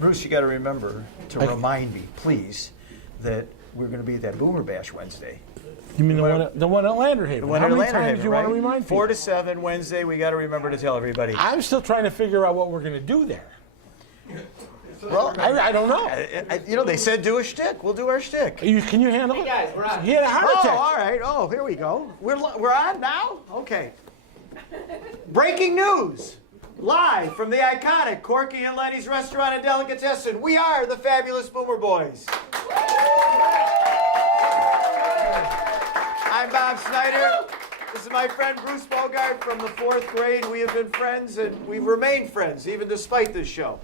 Bruce, you got to remember to remind me, please, that we're going to be at that Boomer Bash Wednesday. You mean the one at Landerhaven? How many times do you want to remind people? 4 to 7 Wednesday. We got to remember to tell everybody. I'm still trying to figure out what we're going to do there. Well, I don't know. you know, they said do a shtick. We'll do our shtick. Can you handle it? Hey guys, we're on. He had a heart attack. All right. Oh, here we go. We're on now? Okay. Breaking news. Live from the iconic Corky and Lenny's Restaurant and Delicatessen, we are the Fabulous Boomer Boys. I'm Bob Snyder. This is my friend Bruce Bogart from the 4th grade. We have been friends, and we've remained friends, even despite this show.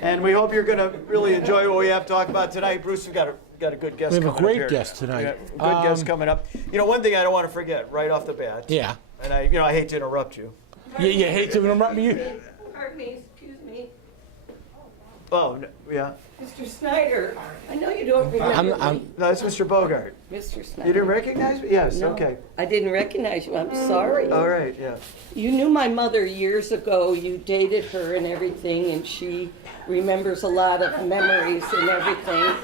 And we hope you're going to really enjoy what we have to talk about tonight. Bruce, we've got a good guest coming up. We have a great here. guest tonight. We got a good guest coming up. You know, one thing I don't want to forget right off the bat. Yeah. And I hate to interrupt you. You hate to interrupt me. Pardon me, excuse me. Oh, no, yeah. Mr. Snyder, I know you don't remember me. No, it's Mr. Bogart. Mr. Snyder. You didn't recognize me? Yes, No, okay. I didn't recognize you. I'm sorry. All right, yeah. You knew my mother years ago. You dated her and everything, and she remembers a lot of memories and everything.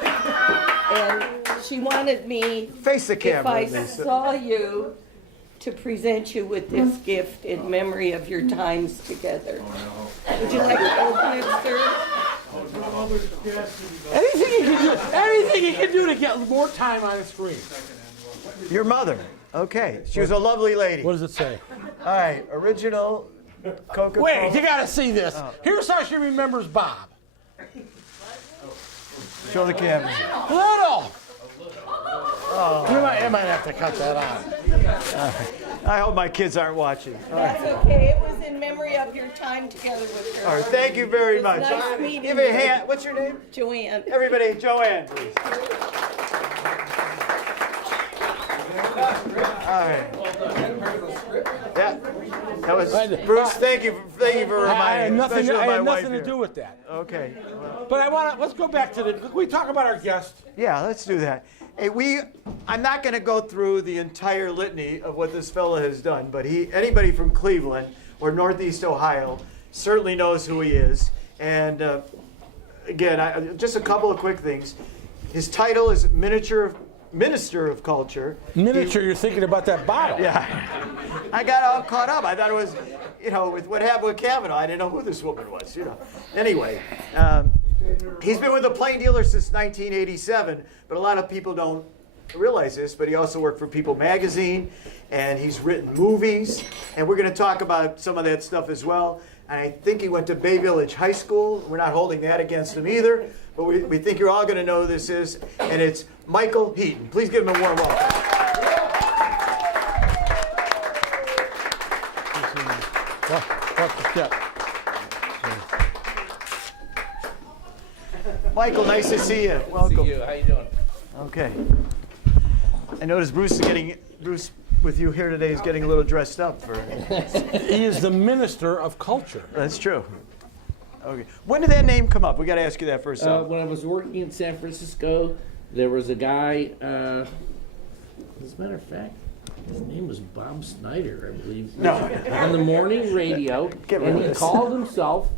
And she wanted me, Face the camera, if I Lisa. saw you, to present you with this gift in memory of your times together. Would you like to open it, sir? Anything you can do to get more time on the screen. Your mother. Okay. She was a lovely lady. What does it say? All right. Original Coca-Cola. Wait, you got to see this. Here's how she remembers Bob. Show the camera. Little. Oh. You might have to cut that out. I hope my kids aren't watching. That's okay. It was in memory of your time together with her. All right. Thank you very much. Nice meeting Give me a you. hand. What's your name? Joanne. Everybody, Joanne, please. All right. Yeah. That was Bruce. Thank you for reminding I had me. nothing, especially I with my had wife nothing to here. do with that. Okay. But let's go back to can we talk about our guest? Yeah, let's do that. Hey, I'm not going to go through the entire litany of what this fella has done, but anybody from Cleveland or Northeast Ohio certainly knows who he is. And again, just a couple of quick things. His title is Minister of Culture. You're thinking about that bottle. Yeah. I got all caught up. I thought it was, with what happened with Kavanaugh. I didn't know who this woman was, Anyway, he's been with the Plain Dealer since 1987, but a lot of people don't realize this, but he also worked for People magazine, and he's written movies, and we're going to talk about some of that stuff as well. And I think he went to Bay Village High School. We're not holding that against him either, but we think you're all going to know who this is, and it's Michael Heaton. Please give him a warm welcome. What's the step? Michael, nice to see you. Welcome. See you. How you doing? Okay. I noticed Bruce with you here today is getting a little dressed up for. He is the Minister of Culture. That's true. Okay. When did that name come up? We got to ask you that first. When I was working in San Francisco, there was a guy, as a matter of fact, his name was Bob Snyder, I believe. No. On the morning radio, and he called himself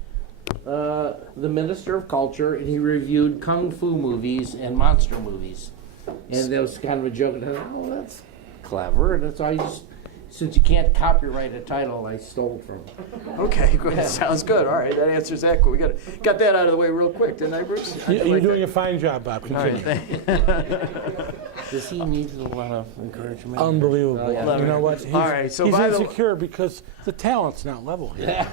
the Minister of Culture, and he reviewed kung fu movies and monster movies. And there was kind of a joke, and I thought, oh, that's clever. And that's why since you can't copyright a title, I stole it from him. Okay, good. Sounds good. All right, that answers that. We got that out of the way real quick, didn't I, Bruce? You're doing a fine job, Bob. Continue. Does he need a lot of encouragement? Unbelievable. Oh, yeah. You know what? He's, All right, so he's by the- insecure because the talent's not level here.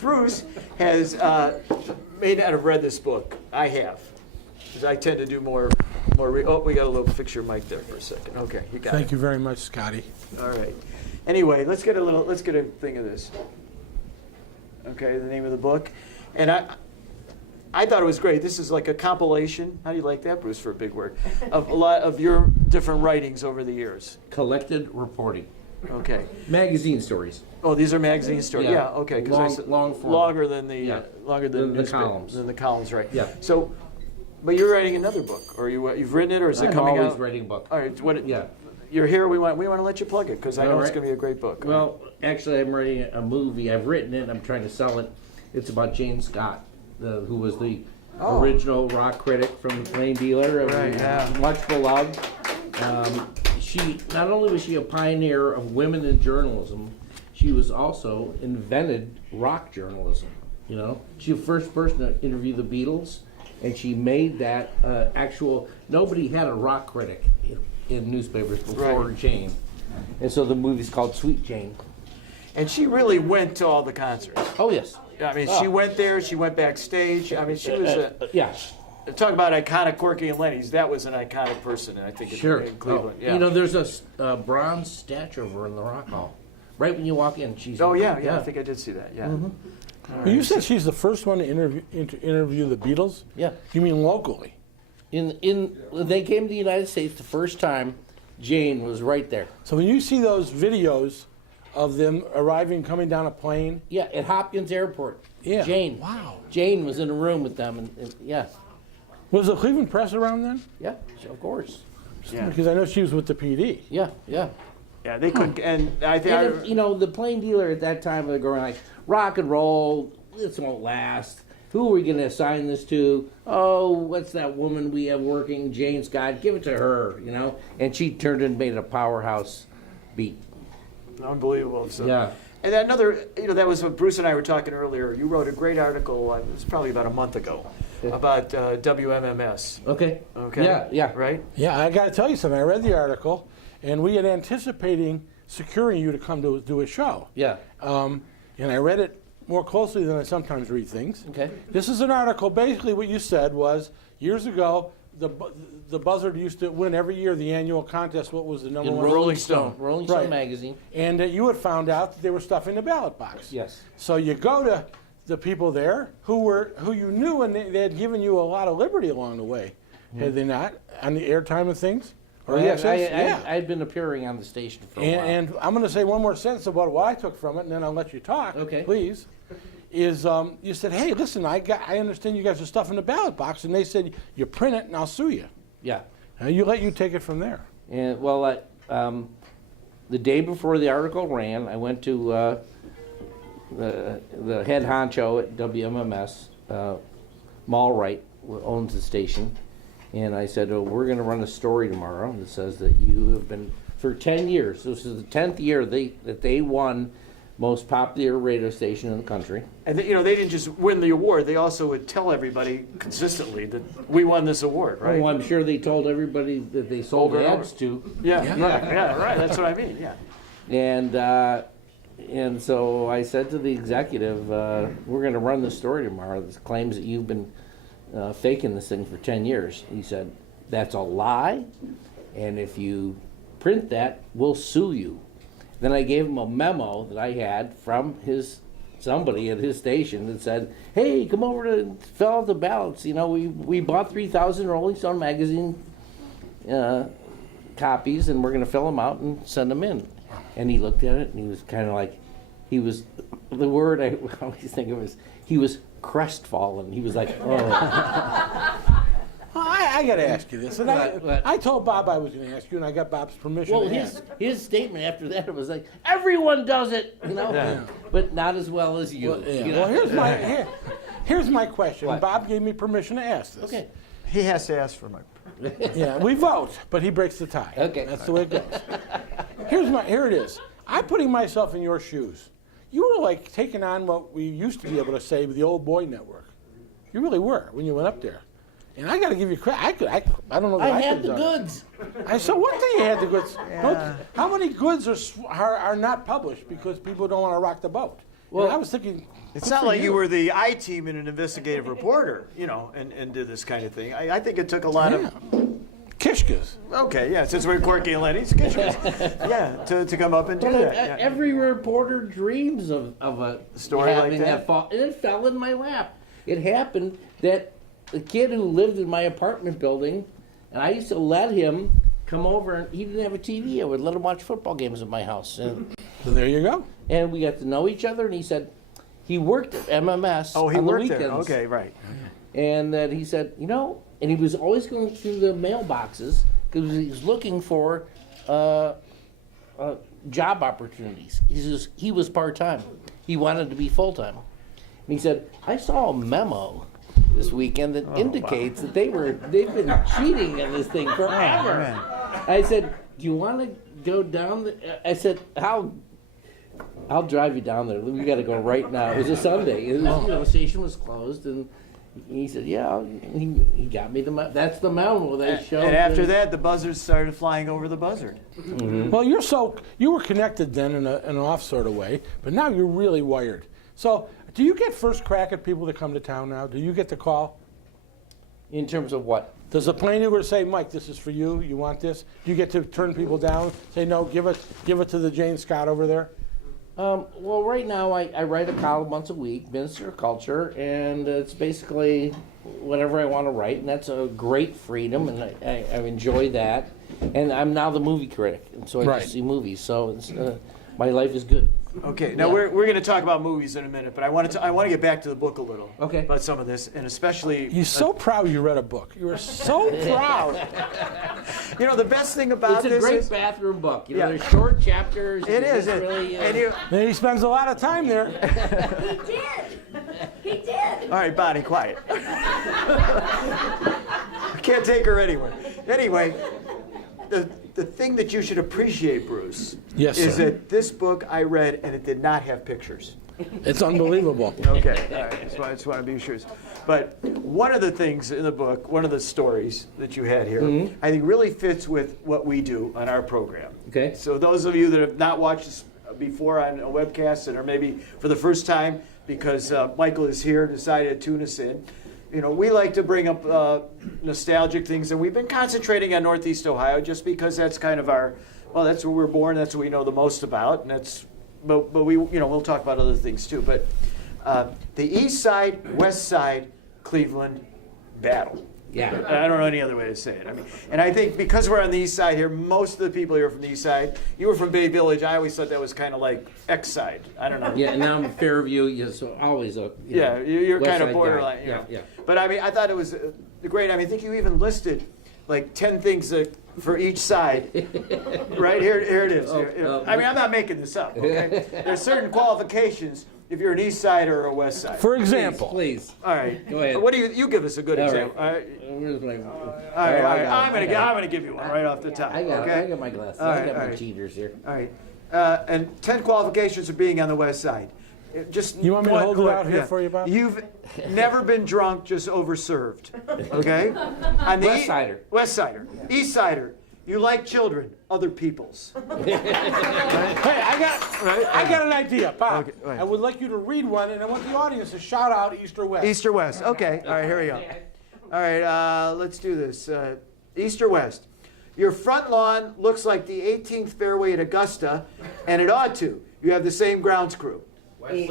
Bruce has may not have read this book. I have, because I tend to do more. Oh, we got a little fix your mic there for a second. Okay, you got it. Thank you very much, Scotty. All right. Anyway, let's get a thing of this. Okay, the name of the book, and I thought it was great. This is like a compilation. How do you like that, Bruce, for a big word? Of a lot of your different writings over the years. Collected reporting. Okay. Magazine stories. Oh, these are magazine stories. Yeah. Yeah. Okay. Because Long form. longer than the Yeah. longer than The columns. Than the columns, right? Yeah. So, but you're writing another book, or you've written it, or is it I'm coming always out? writing a book. All right. What? Yeah. you're here, we want to let you plug it because I know All it's right. going to be a great book. Well, actually, I'm writing a movie. I've written it. I'm trying to sell it. It's about Jane Scott, who was the original rock critic from the Plain Dealer. Right, yeah. Much beloved. She not only was she a pioneer of women in journalism, she was also invented rock journalism. You know, she was the first person to interview the Beatles, and she made that actual. Nobody had a rock critic in newspapers before Jane, and so the movie's called Sweet Jane. And she really went to all the concerts. Oh yes. I mean, she went there. She went backstage. I mean, she was talk about iconic, Corky and Lenny's. That was an iconic person, and I think in Cleveland. You know, there's a bronze statue of her in the Rock Hall. Right when you walk in, she's. Oh yeah. I think I did see that. Yeah. Mm-hmm. Well, you said she's the first one to interview the Beatles? Yeah. You mean locally? They came to the United States the first time. Jane was right there. So when you see those videos of them arriving, coming down a plane. Yeah, at Hopkins Airport. Yeah. Jane. Wow. Jane was in a room with them, and yeah. Was the Cleveland Press around then? Yeah, of course. Yeah. Because I know she was with the PD. Yeah. Yeah, they could, and I think And you know, the Plain Dealer at that time, they're going like, rock and roll, this won't last. Who are we going to assign this to? Oh, what's that woman we have working, Jane Scott? Give it to her, you know? And she turned and made it a powerhouse beat. unbelievable. So. Yeah. And another, that was what Bruce and I were talking earlier. You wrote a great article, it was probably about a month ago, about WMMS. Okay. Okay? Yeah. Right? Yeah, I got to tell you something. I read the article, and we had anticipating securing you to come to do a show. Yeah. And I read it more closely than I sometimes read things. Okay. This is an article. Basically, what you said was years ago, the Buzzard used to win every year the annual contest. What was the number In one? Rolling Stone Right. magazine. And you had found out that they were stuffing the ballot box. Yes. So you go to the people there who you knew, and they had given you a lot of liberty along the way, had they not, on the airtime of things? Or yes, I'd been appearing on the station for a while. And I'm going to say one more sentence about what I took from it, and then I'll let you talk. Okay. Please. Is you said, hey, listen, I understand you guys are stuffing the ballot box, and they said you print it and I'll sue you. Yeah. You take it from there. And well, the day before the article ran, I went to the head honcho at WMMS, Maul Wright, who owns the station, and I said, we're going to run a story tomorrow that says that you have been, for 10 years, this is the 10th year that they won most popular radio station in the country. And they didn't just win the award; they also would tell everybody consistently that we won this award, right? Oh, I'm sure they told everybody that they sold Over and ads over. to. Yeah, right. That's what I mean. Yeah. And so I said to the executive, we're going to run this story tomorrow that claims that you've been faking this thing for 10 years. He said, that's a lie, and if you print that, we'll sue you. Then I gave him a memo that I had from somebody at his station that said, hey, come over to fill out the ballots. We bought 3,000 Rolling Stone magazine copies, and we're going to fill them out and send them in. And he looked at it, and he was kind of like, the word I always think of is, he was crestfallen. He was like, oh. I got to ask you this. And I told Bob I was going to ask you, and I got Bob's permission Well, to ask. his statement after that was like, everyone does it, but not as well as you. Well, here's my question. What? Bob gave me permission to ask this. Okay. He has to ask for my. Yeah, we vote, but he breaks the tie. Okay. That's the way it goes. Here it is. I'm putting myself in your shoes. You were like taking on what we used to be able to say with the old boy network. You really were when you went up there. And I got to give you credit. I don't know that I had could've the done it. goods. So what do you have the goods? Yeah. How many goods are not published because people don't want to rock the boat? Well, I was thinking. It's not like you were the I-team and an investigative reporter, and did this kind of thing. I think it took a lot of. Kishkas. Okay, yeah, since we're Corky and Lenny's, to come up and do that. Yeah. Every reporter dreams of a Story like having that. fall, and it fell in my lap. It happened that the kid who lived in my apartment building, and I used to let him come over, and he didn't have a TV. I would let him watch football games at my house. And, So there you go. and we got to know each other, and he said he worked at MMS Oh, he on worked the there. weekends. Okay, right. And that he said, and he was always going through the mailboxes because he was looking for job opportunities. He was part-time. He wanted to be full-time. And he said, I saw a memo this weekend that indicates that they've been cheating in this thing forever. I said, do you want to go down there? I said, I'll drive you down there. We got to go right now. It was a Sunday. It was, the station was closed, and he said, yeah. He got me that's the memo they showed. And after that, the buzzards started flying over the buzzard. Mm-hmm. Well, you were connected then in an off sort of way, but now you're really wired. So, do you get first crack at people that come to town now? Do you get the call? In terms of what? Does the plane ever say, Mike, this is for you? You want this? Do you get to turn people down? Say, no, give it to the Jane Scott over there? Well, right now I write a column once a week, Minister of Culture, and it's basically whatever I want to write, and that's a great freedom, and I enjoy that. And I'm now the movie critic, and so I just see movies. So it's, my life is good. Okay, now we're going to talk about movies in a minute, but I want to get back to the book a little. Okay. About some of this, and especially. You're so proud you read a book. You were so proud. The best thing about it's a this great is bathroom book. There's short chapters. it is. Really, And he spends a lot of time there. He did. All right, Bonnie, quiet. I can't take her anywhere. Anyway, the thing that you should appreciate, Bruce, Yes, is sir. that this book I read and it did not have pictures. It's unbelievable. Okay, all right. I just want to be sure. But one of the things in the book, one of the stories that you had here, I think really fits with what we do on our program. Okay. So those of you that have not watched this before on a webcast and are maybe for the first time, because Michael is here, decided to tune us in. We like to bring up nostalgic things, and we've been concentrating on Northeast Ohio just because that's kind of that's where we're born, that's what we know the most about, and but we, we'll talk about other things too. But the East Side, West Side, Cleveland battle. Yeah. I don't know any other way to say it. And I think because we're on the East Side here, most of the people here are from the East Side. You were from Bay Village. I always thought that was kind of like X Side. I don't know. Yeah, and now I'm Fairview. So always a. You're West kind of Side borderline. guy. Yeah. But I thought it was great. I think you even listed like 10 things for each side. Right here it is. I'm not making this up. Okay? There's certain qualifications if you're an East Sider or a West Sider. For example. Please. All right. Go ahead. What do you give us a good example? All All right. right. Where's my? I'm gonna give you one right off the top. I got my glasses. All right, I got all my right. cheaters here. All right. And 10 qualifications of being on the West Side. You want me to hold it out here for you, Bob? You've never been drunk, just overserved. Okay? On the West Sider. West Sider. East Sider. You like children, other people's. Hey, I got an idea, Bob. Okay, go ahead. I would like you to read one, and I want the audience to shout out East or West. East or West. Okay. All right, here we go. All right, let's do this. East or West. Your front lawn looks like the 18th fairway at Augusta, and it ought to. You have the same grounds crew. West,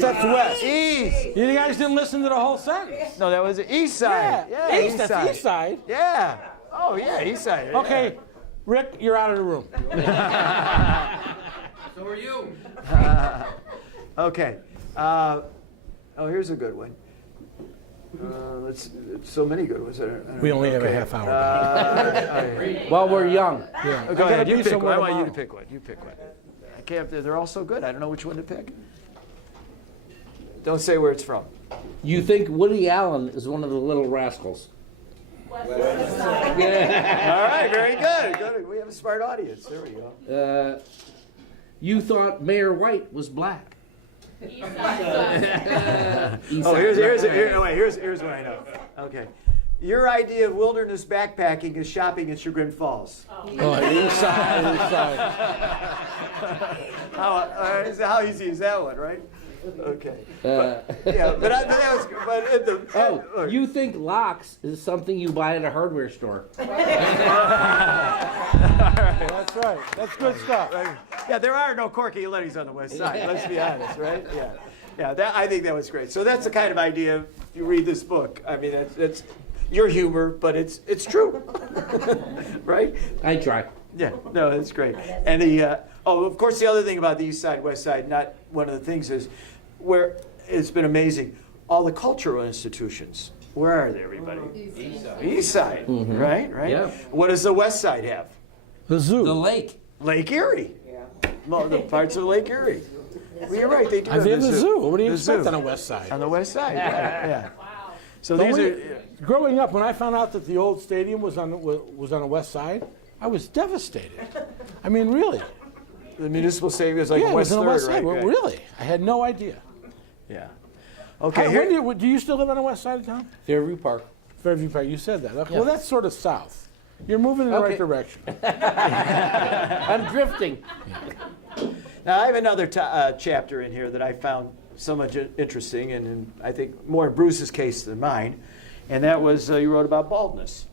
that's West. East. You guys didn't listen to the whole sentence. No, that was the East Side. Yeah, East, that's Side. East Side. Yeah. Oh, yeah, East Side. Yeah. Okay, Rick, you're out of the room. So are you. Okay. Here's a good one. So many good ones. We only have a half hour. Well, we're young. Yeah. Go ahead. be You pick one. somewhere I want you to tomorrow. pick one. You pick one. I can't. They're all so good. I don't know which one to pick. Don't say where it's from. You think Woody Allen is one of the Little Rascals? All right. Very good. Good. We have a smart audience. There we go. You thought Mayor White was black. East Side. Here's what I know. Okay. Your idea of wilderness backpacking is shopping in Chagrin Falls. Oh, East Side, East Side. How easy is that one, right? Okay. You think locks is something you buy at a hardware store? That's right. That's good stuff. Yeah, there are no Corky Letty's on the West Side. Let's be honest, right? Yeah. I think that was great. So that's the kind of idea. If you read this book, I mean, that's your humor, but it's true, right? I try. Yeah, no, that's great. And of course, the other thing about the East Side, West Side, not one of the things is where it's been amazing. All the cultural institutions. Where are they, everybody? East Side. Right? Yeah. What does the West Side have? The zoo. The lake. Lake Erie. Yeah. Well, the parts of Lake Erie. Well, you're right. They do have They have the zoo. What do you The expect zoo. on the west side? On the west side. Yeah. So The these only- are. Growing up, when I found out that the old stadium was on the west side, I was devastated. I mean, really. The municipal stadium is like Yeah, it West was on the Third, west right? side. Well, Right. really, I had no idea. Yeah. Okay. When do you still live on the west side of town? Fairview Park. Fairview Park. You said that. Okay. Yeah. Well, that's sort of south. You're moving in the right Okay. direction. I'm drifting. Now, I have another chapter in here that I found so much interesting, and I think more in Bruce's case than mine, and that was you wrote about baldness.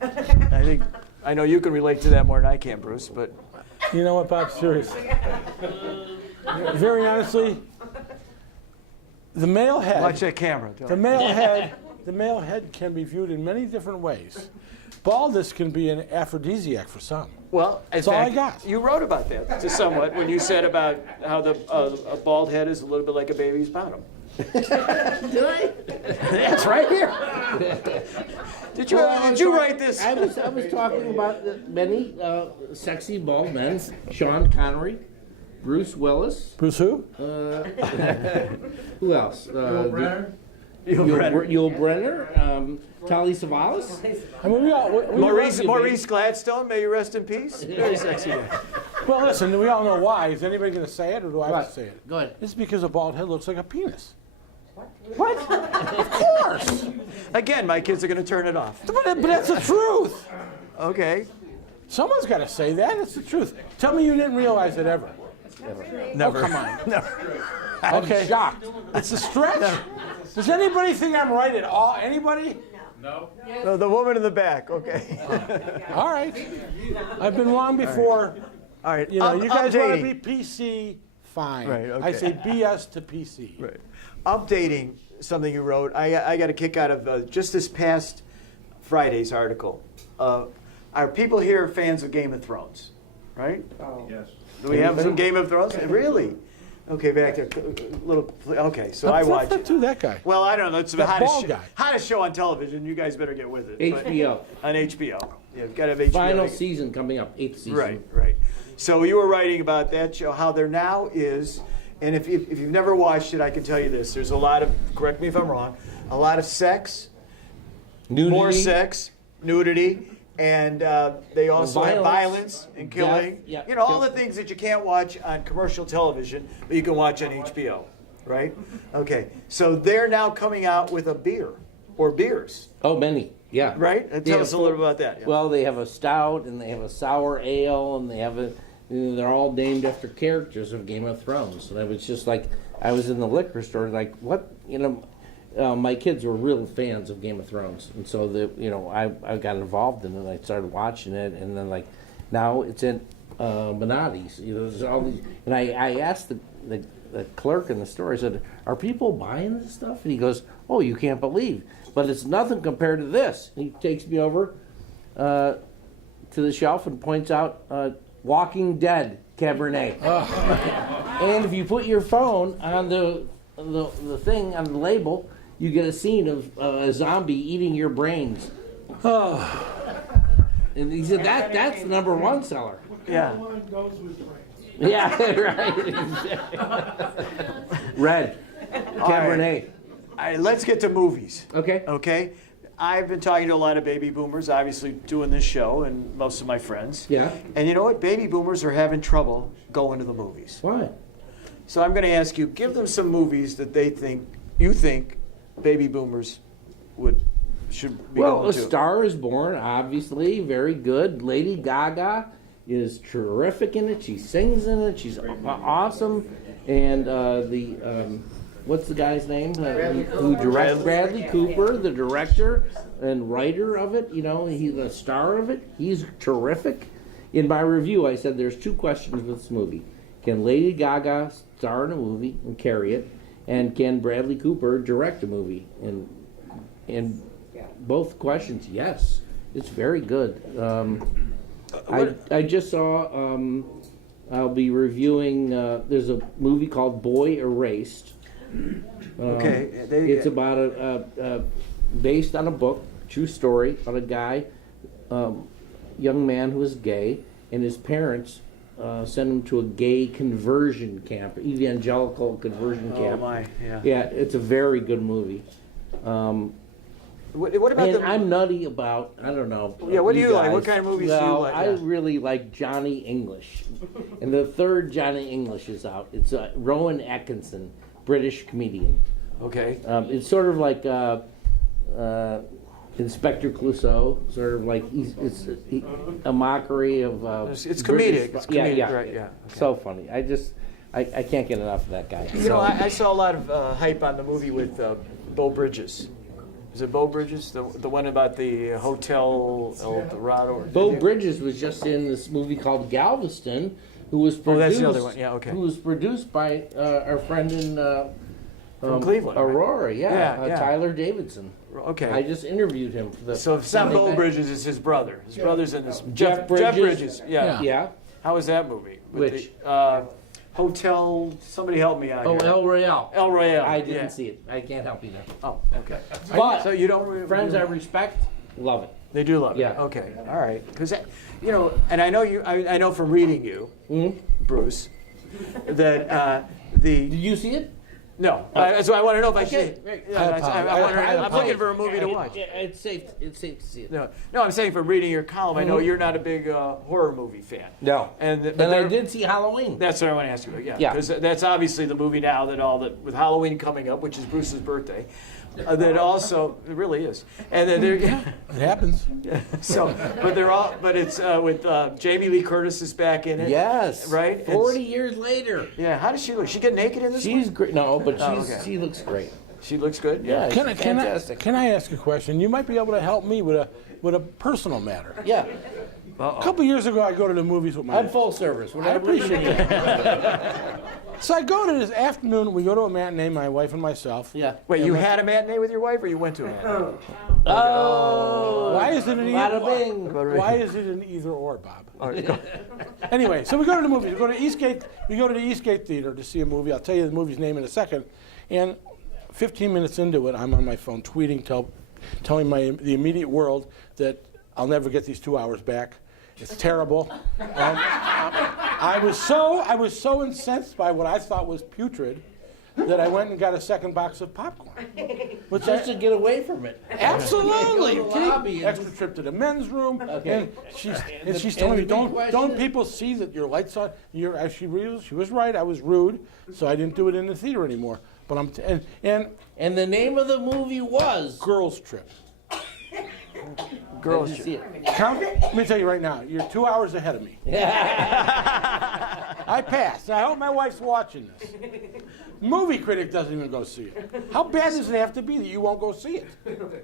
I know you can relate to that more than I can, Bruce, but You know what, Bob? Seriously. Very honestly, the male head. watch that camera. The male head can be viewed in many different ways. Baldness can be an aphrodisiac for some. Well, in That's all I fact, got. you wrote about that to somewhat when you said about how a bald head is a little bit like a baby's bottom. Did I? That's right here. Did you write this? I was talking about the many sexy bald men. Sean Connery, Bruce Willis. Bruce who? Who else? Yul Brenner. Tali Savalas. I mean, we Maurice Gladstone, may you rest in peace. Very sexy guy. Well, listen, we all know why. Is anybody going to say it, or do I have to say it? Go ahead. It's because a bald head looks like a penis. What? Of course. Again, my kids are going to turn it off. But that's the truth. Okay. Someone's got to say that. It's the truth. Tell me you didn't realize it ever. Never. Oh, come on. Never. Okay. Shocked. It's a stretch. Does anybody think I'm right at all? Anybody? No, the woman in the back. Okay. All right. I've been wrong before. All right. You know, you guys want to updating. be PC, fine. Right, okay. I say BS to PC. Right. Updating something you wrote. I got a kick out of just this past Friday's article. Are people here fans of Game of Thrones? Right? Yes. Do we have some Game of Thrones? Really? Okay, back there. Little. Okay, so I watch it. To that guy. Well, I don't know. It's the That bald guy. hottest show on television. You guys better get with it. But- HBO. on HBO. Yeah, you've got to have HBO. Final season coming up. 8th season. Right. So you were writing about that show, how there now is, and if you've never watched it, I can tell you this. There's a lot of, correct me if I'm wrong, a lot of sex, Nudity. more sex, nudity, and they also have Violence, violence and killing. death, yeah, you know, all kill- the things that you can't watch on commercial television, but you can watch on HBO, right? Okay, so they're now coming out with a beer, or beers, Oh, many. Yeah. right? Tell us a little about that. Yeah. Well, they have a stout and they have a sour ale and they have a. They're all named after characters of Game of Thrones. And I was just like, I was in the liquor store, like, what, you know, my kids were real fans of Game of Thrones, and so I got involved in it. I started watching it, and then like, now it's in Bonotti's. You know, there's all these, and I asked the clerk in the store. I said, "Are people buying this stuff?" And he goes, "Oh, you can't believe, but it's nothing compared to this." And he takes me over to the shelf and points out Walking Dead Cabernet. And if you put your phone on the thing on the label, you get a scene of a zombie eating your brains. And he said that's the #1 seller. Yeah. Yeah, right. Red Cabernet. All right, let's get to movies. Okay. Okay? I've been talking to a lot of baby boomers, obviously doing this show, and most of my friends. Yeah. And you know what? Baby boomers are having trouble going to the movies. Why? So I'm going to ask you, give them some movies that you think baby boomers should be Well, going A to. Star is Born, obviously, very good. Lady Gaga is terrific in it. She sings in it. She's awesome. And what's the guy's name? Who directs Bradley Cooper, the director and writer of it. You know, he's the star of it. He's terrific. In my review, I said there's 2 questions with this movie. Can Lady Gaga star in a movie and carry it? And can Bradley Cooper direct a movie? And both questions, yes. It's very good. I just saw, I'll be reviewing, there's a movie called Boy Erased. Okay. It's about based on a book, true story, about a guy, young man who is gay, and his parents sent him to a gay conversion camp, evangelical conversion Oh camp. my, yeah. Yeah, it's a very good movie. What about And I'm nutty about, I don't know. Yeah, what do you like? guys. What kind of movies do you Well, like? I Yeah. really like Johnny English. And the third Johnny English is out. It's Rowan Atkinson, British comedian. Okay. It's sort of like Inspector Clouseau, sort of like it's a mockery of. It's British- comedic. It's yeah, comedic, yeah. right? Yeah. So funny. I can't get enough of that guy. You know, I saw a lot of hype on the movie with Beau Bridges. Is it Beau Bridges, the one about the Hotel El Dorado? Beau Bridges was just in this movie called Galveston, who was produced. Oh, that's the other one. Yeah, okay. Who was produced by our friend in From Cleveland, right? Aurora. Yeah, yeah. Tyler Davidson. Okay. I just interviewed him for the. So if it's not Beau Bridges, it's his brother. His brother's in this. Jeff Bridges. Jeff Bridges. Yeah. Yeah. How was that movie? With Which? the, Hotel. Somebody help me out Oh, here. El Royale. El Royale. I didn't yeah. see it. I can't help you there. Oh, okay. But So you don't. friends I respect, love it. They do love Yeah. it. Okay. All right. Because and I know you. I know from reading you, Bruce, that Did you see it? no. So I want to know if I Okay, should. great. I'm looking for a movie to watch. Yeah, it's safe. It's safe to see it. No, I'm saying from reading your column, I know you're not a big horror movie fan. No. And And I did see Halloween. That's what I want to ask you about. Yeah. Yeah. Because that's obviously the movie now that with Halloween coming up, which is Bruce's birthday. That also it really is, and then It happens. but it's with Jamie Lee Curtis is back in it. Yes. Right? 40 years later. Yeah. How does she look? She get naked in this? She's great. No, but Oh, okay. she looks great. She looks good. Yeah. Can she's I, fantastic. can I ask a question? You might be able to help me with a personal matter. Yeah. A couple years ago, I go to the movies with my. I'm full service. I Whatever. appreciate that. So I go to this afternoon. We go to a matinee, my wife and myself. Yeah. Wait, you had a matinee with your wife, or you went to a matinee? Oh. Why is it an Bada bing. Why is it an either or, Bob? Anyway, so we go to the movies. We go to Eastgate. We go to the Eastgate Theater to see a movie. I'll tell you the movie's name in a second. And 15 minutes into it, I'm on my phone tweeting, telling the immediate world that I'll never get these 2 hours back. It's terrible. I was so incensed by what I thought was putrid that I went and got a second box of popcorn. Which Just to get away from it. absolutely. Go to the lobby and Extra trip to the men's room. Okay. And she's telling me, the big question don't is- people see that your lights on? She was right. I was rude, so I didn't do it in the theater anymore. But And the name of the movie was. girls trip. Girls. Did you see it? Let me tell you right now, you're 2 hours ahead of me. I passed. I hope my wife's watching this. Movie critic doesn't even go see it. How bad does it have to be that you won't go see it?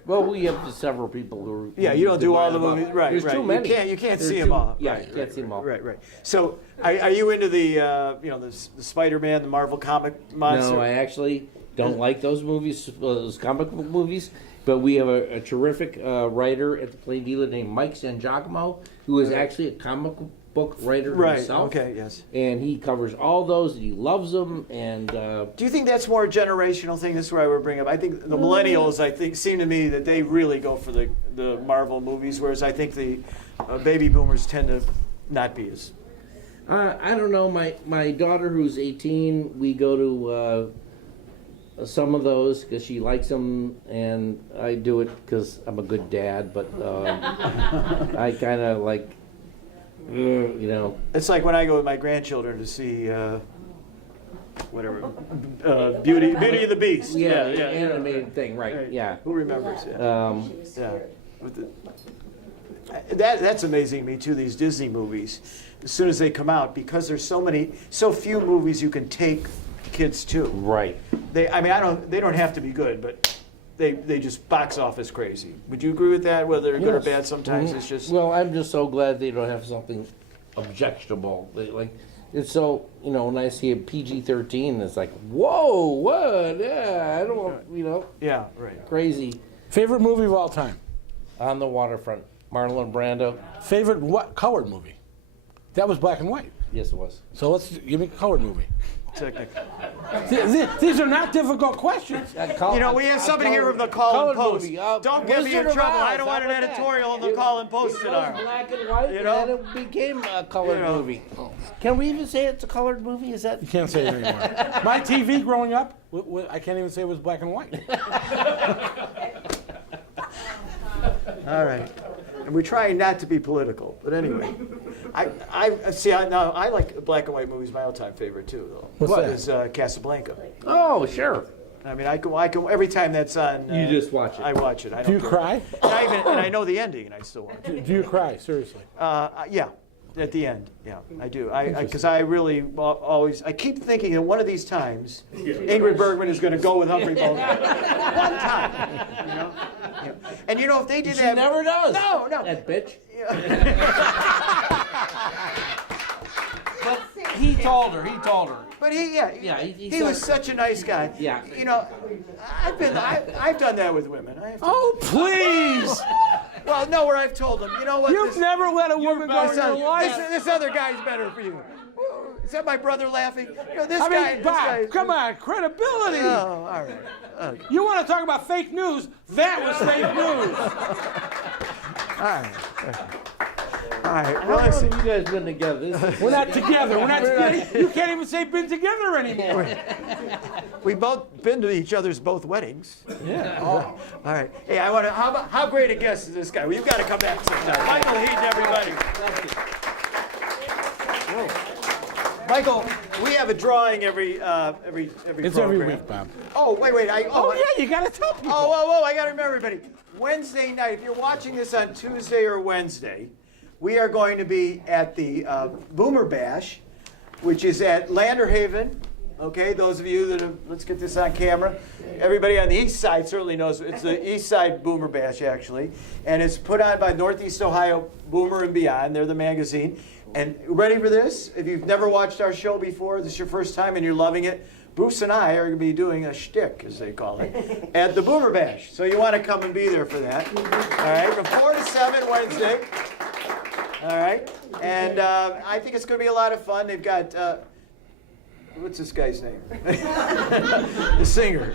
Well, we have several people who. Yeah, you don't do all the movies, right? There's right. too many. You can't There's see too- them all. Yeah, right, you can't see them all. Right. So, are you into the the Spider-Man, the Marvel comic monster? No, I actually don't like those movies, those comic book movies. But we have a terrific writer at the Plain Dealer named Mike Sangiacomo, who is actually a comic book writer Right. himself. Okay. Yes. And he covers all those, and he loves them. And Do you think that's more a generational thing? This is where I would bring up. I think the millennials, seem to me that they really go for the Marvel movies, whereas I think the baby boomers tend to not be as. I don't know. My daughter, who's 18, we go to some of those because she likes them, and I do it because I'm a good dad. But I kind of like, you know. It's like when I go with my grandchildren to see Beauty of the Beast. Yeah, animated thing, right? Yeah. Who remembers? Yeah. Yeah. With that's amazing to me too. These Disney movies, as soon as they come out, because there's so few movies you can take kids to. Right. They don't have to be good, but they just box office crazy. Would you agree with that? Whether they're good or Yes. bad, sometimes it's just. Well, I'm just so glad they don't have something objectionable. It's so, when I see a PG-13, it's like, whoa, what? Yeah, I don't want, Yeah, right. crazy. Favorite movie of all time? On the Waterfront, Marlon Brando. Favorite what colored movie? That was black and white. Yes, it was. So give me a colored movie. technically. These are not difficult questions. You know, we have somebody here from the Call and Post. Movie, Don't get me in Wizard of trouble. I Oz, don't want an how about editorial in the that? Call and Post It tomorrow. was black and white, You know? and it became a colored You know. movie. Can we even say it's a colored movie? Is that? You can't say it anymore. My TV growing up, I can't even say it was black and white. All right. And we're trying not to be political, but anyway. I like black and white movies. My all-time favorite too, though. What's that? Is Casablanca. Oh, sure. I mean, I can every time that's on. You just watch it. I watch it. I Do don't you care. cry? And I know the ending, and I still watch it. Do you cry? Seriously? Yeah, at the end. Yeah, I do. Because I really always. I keep thinking that one of these times, Ingrid Bergman is going to go with Humphrey Bogart. One time, you know. Yeah. And you know, if they did She that, never does. No. That bitch. But he told her. But he was said- such a nice guy. Yeah. You know, I've done that with women. I have to. Oh, please! Well, no, where I've told them, you know what? You've never let a woman go in your life. This other guy's better for you. Is that my brother laughing? You know, this I guy. mean, Bob, come on, credibility. Oh, all right. Okay. You want to talk about fake news? That was fake news. All right. All right. How Well, long listen. have you guys been together? We're not together. We're not together. You can't even say been together anymore. We've both been to each other's both weddings. Yeah. All right. Hey, I want to. How great a guest is this guy? Well, you've got to come back sometime. Michael Heaton, everybody. Michael, we have a drawing every It's program. every week, Bob. Oh, wait. Oh, yeah, you got to tell people. Oh, I got to remember everybody. Wednesday night, if you're watching this on Tuesday or Wednesday, we are going to be at the Boomer Bash, which is at Landerhaven. Okay, those of you that have, let's get this on camera. Everybody on the east side certainly knows it's the east side Boomer Bash, actually. And it's put on by Northeast Ohio Boomer and Beyond. They're the magazine. And ready for this? If you've never watched our show before, this is your first time and you're loving it, Bruce and I are going to be doing a shtick, as they call it, at the Boomer Bash. So you want to come and be there for that. All right, from 4 to 7 Wednesday. All right, and I think it's going to be a lot of fun. They've got, what's this guy's name? The singer,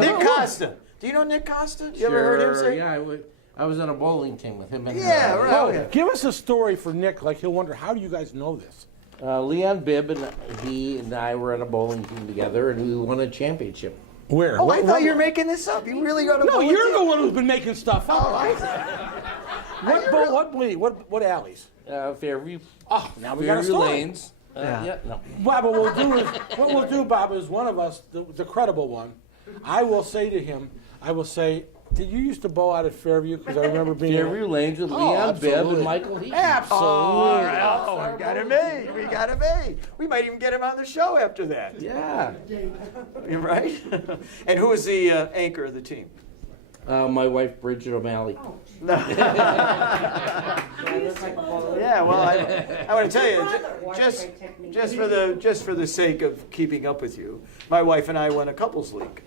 Nick Costa. Do you know Nick Costa? You ever heard him sing? Yeah, I was on a bowling team with him. Yeah, right. Oh, Okay. give us a story for Nick, like he'll wonder, how do you guys know this? Leon Bibb and he and I were on a bowling team together, and we won a championship. Where? Oh, I thought you were making this up. You really got to No, you're the one who's been making stuff up. Oh, What alleys? Fairview. Oh, now we got a Fairview story. Lanes. Yeah. No. Bob, what we'll do, Bob, is one of us, the credible one, I will say to him, did you used to bowl out at Fairview? Because I remember being Fairview Lanes with Oh, Leon Bibb absolutely. and Michael Heaton. Absolutely. Oh, we got him made. We got him made. We might even get him on the show after that. Yeah. You're right. And who was the anchor of the team? My wife, Bridget O'Malley. Yeah, well, I want to tell you, just for the sake of keeping up with you, my wife and I won a couples league.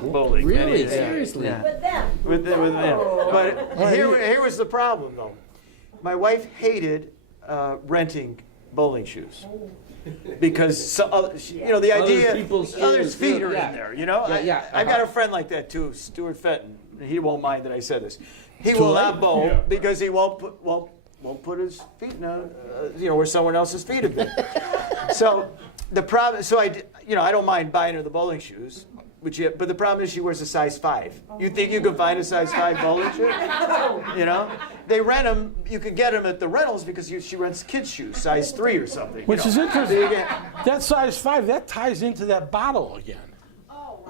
Bowling. Really? Yeah. Seriously? Yeah. With them. With them. But here was the problem, though. My wife hated renting bowling shoes. Because the idea people's others' shoes, feet are yeah. in there, you know. Yeah, I've got a friend like that too, Stuart Fenton. He won't mind that I said this. He will not bowl because he won't put his feet in where someone else's feet have been. So the problem, I don't mind buying her the bowling shoes. But the problem is she wears a size 5. You think you could find a size 5 bowling shoe? You know? They rent them. You can get them at the rentals because she rents kids' shoes, size 3 or something. Which is interesting. So you get- That size 5, that ties into that bottle again.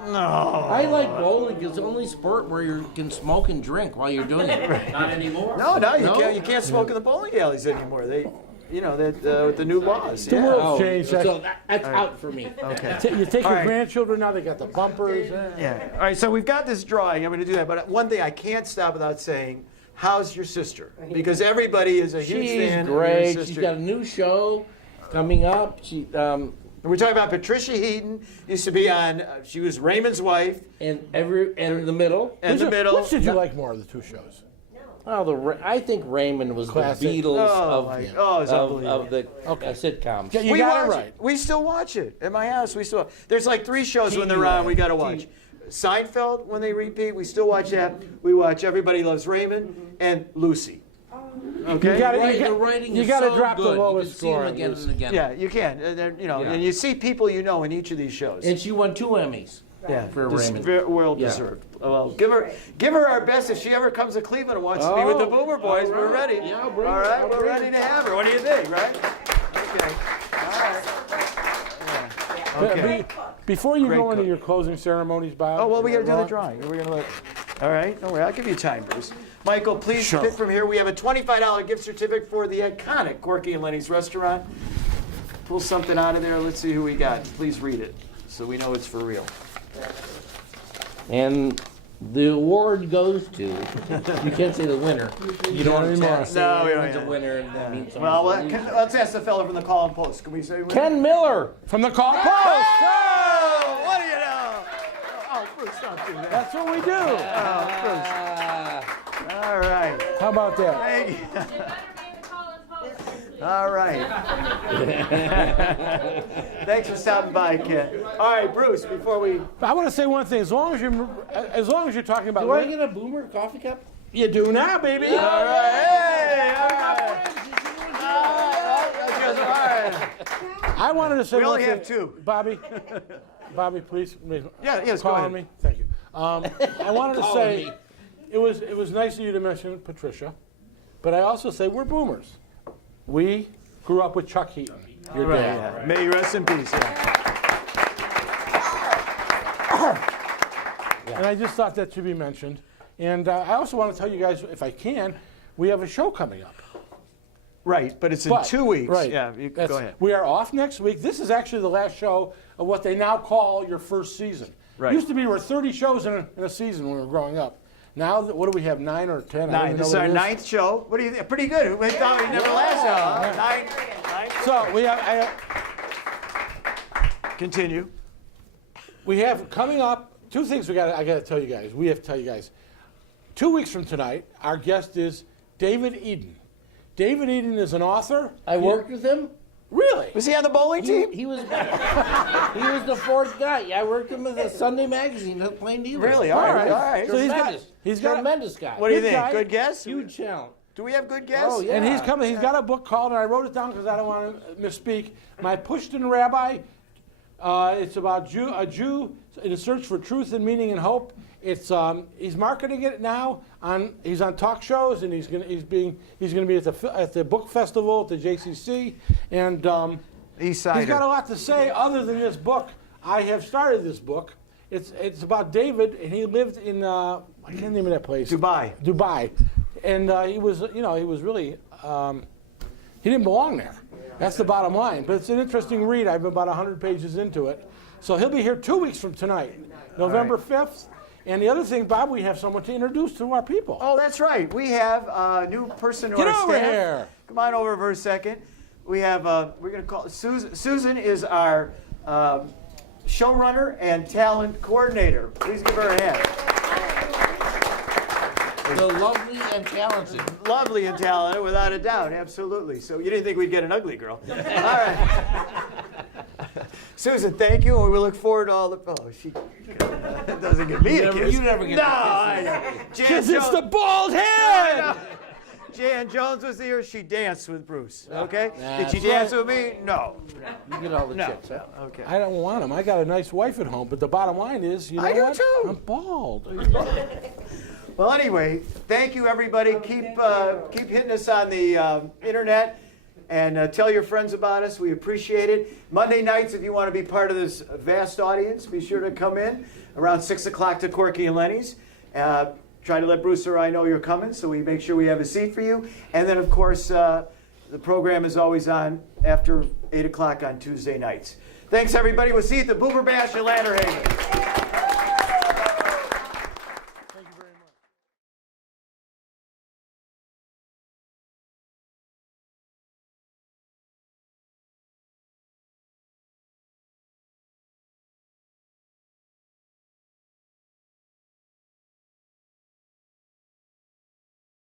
No. I like bowling. It's the only sport where you can smoke and drink while you're doing it. Not anymore. No, you No? can't. You can't smoke in the bowling alleys anymore. They, with the new laws. The Yeah. world's changed. So that's out for me. Okay. You take All your right. grandchildren now, they got the bumpers. Yeah. All right. So we've got this drawing. I'm going to do that. But one thing I can't stop without saying, how's your sister? Because everybody is a huge She's fan great. of your She's sister. got a new show coming up. We're talking about Patricia Heaton. Used to be on. She was Raymond's wife. And in the middle. And the middle. Which did you like more of the two shows? Well, I think Raymond was Classic. the Beatles It's of unbelievable. the sitcoms. Yeah, you got it right. We still watch it at my house. There's like 3 shows when they're on. We got to watch. Seinfeld when they repeat, we still watch that. We watch Everybody Loves Raymond and Lucy. Okay. You gotta- The writing you is gotta so drop the good. lowest You can see score them on again Lucy. and again. Yeah, you can. And you see people in each of these shows. And she won 2 Emmys. Yeah, for just Raymond. well Yeah. deserved. Well, give her our best if she ever comes to Cleveland and wants to be with the Boomer Boys. all We're right. ready. Yeah, all bring it. right, I'll we're bring ready it. to have her. What do you think? Right? Okay. All right. Yeah. Okay. Before you Great go into cook. your closing ceremonies, Bob. Oh well, we got to do the Ron, drawing. We're gonna let. All right. Don't worry. I'll give you time, Bruce. Michael, please Sure. pick from here. We have a $25 gift certificate for the iconic Corky and Lenny's restaurant. Pull something out of there. Let's see who we got. Please read it so we know it's for real. And the award goes to, you can't say the winner. You don't anymore. have to say No, we don't, anyone's a yeah. winner. And that means Well, someone's a loser. let's ask the fellow from the Call and Post. Can we say? Ken Miller. From the Call Post. Oh, what do you know? Oh, Bruce, don't do that. That's what we do. All right. How about that? Thank you. It better be the Call and Post. All right. Thanks for stopping by, Ken. All right, Bruce. Before we. I want to say one thing. As long as you're talking about, Do I get a Boomer coffee cup? you do now, baby. All right. Hey. All right. All right. I wanted to say We one only thing. have 2. Bobby, please. Yes, go call ahead. on me. Thank you. I wanted to Call say me. it was nice of you to mention Patricia, but I also say we're boomers. We grew up with Chuck Heaton, your Right, dad. yeah. May you rest in peace. Yeah. And I just thought that should be mentioned. And I also want to tell you guys, if I can, we have a show coming up. Right, but it's in But- 2 weeks. Right. Yeah, That's- go ahead. We are off next week. This is actually the last show of what they now call your first season. Right. Used to be were 30 shows in a season when we were growing up. Now, what do we have, 9 or 10? I don't 9. even This is know our what it 9th show. What do you think? Pretty good. We thought we'd never last show. 9. So Continue. we have coming up 2 things I got to tell you guys. We have to tell you guys. 2 weeks from tonight, our guest is David Eden. David Eden is an author. I worked with him. Really? Was he on the bowling team? He was the 4th guy. I worked with him at the Sunday magazine at Plain Dealer. Really? All right. All right. So Tremendous. he's got- tremendous guy. What do you Good think? guy. Good guess? Huge talent. Do we have good guests? Oh, yeah. And he's coming. He's got a book called, and I wrote it down because I don't want to misspeak. My Pushtin Rabbi. It's about a Jew in a search for truth and meaning and hope. It's he's marketing it now. He's on talk shows, and he's gonna be at the book festival at the JCC, and East Sider. he's got a lot to say other than this book. I have started this book. It's about David, and he lived in I can't name of that place. Dubai, and he was really he didn't belong there. That's the bottom line. But it's an interesting read. I've about 100 pages into it. So he'll be here 2 weeks from tonight, November 5th. And the other thing, Bob, we have someone to introduce to our people. Oh, that's right. We have a new person to Get our over staff. here. Come on over for a second. We have we're going to call Susan. Susan is our showrunner and talent coordinator. Please give her a hand. The lovely and talented. Lovely and talented, without a doubt, absolutely. So you didn't think we'd get an ugly girl. All right. Susan, thank you, and we look forward to all the. Oh, she doesn't give me a kiss. You never get No, a kiss. I know. Because it's the bald head! Jan Jones was here. She danced with Bruce. Okay? That's Did she dance right. with me? No. You get all the No. chicks, huh? Okay. I don't want him. I got a nice wife at home, but the bottom line is, you know I do what? too. I'm bald. Well, anyway, thank you, everybody. Keep hitting us on the internet and tell your friends about us. We appreciate it. Monday nights, if you want to be part of this vast audience, be sure to come in around 6 o'clock to Corky and Lenny's. Try to let Bruce or I know you're coming so we make sure we have a seat for you. And then, of course, the program is always on after 8 o'clock on Tuesday nights. Thanks, everybody. We'll see you at the Boomer Bash in Landerhaven.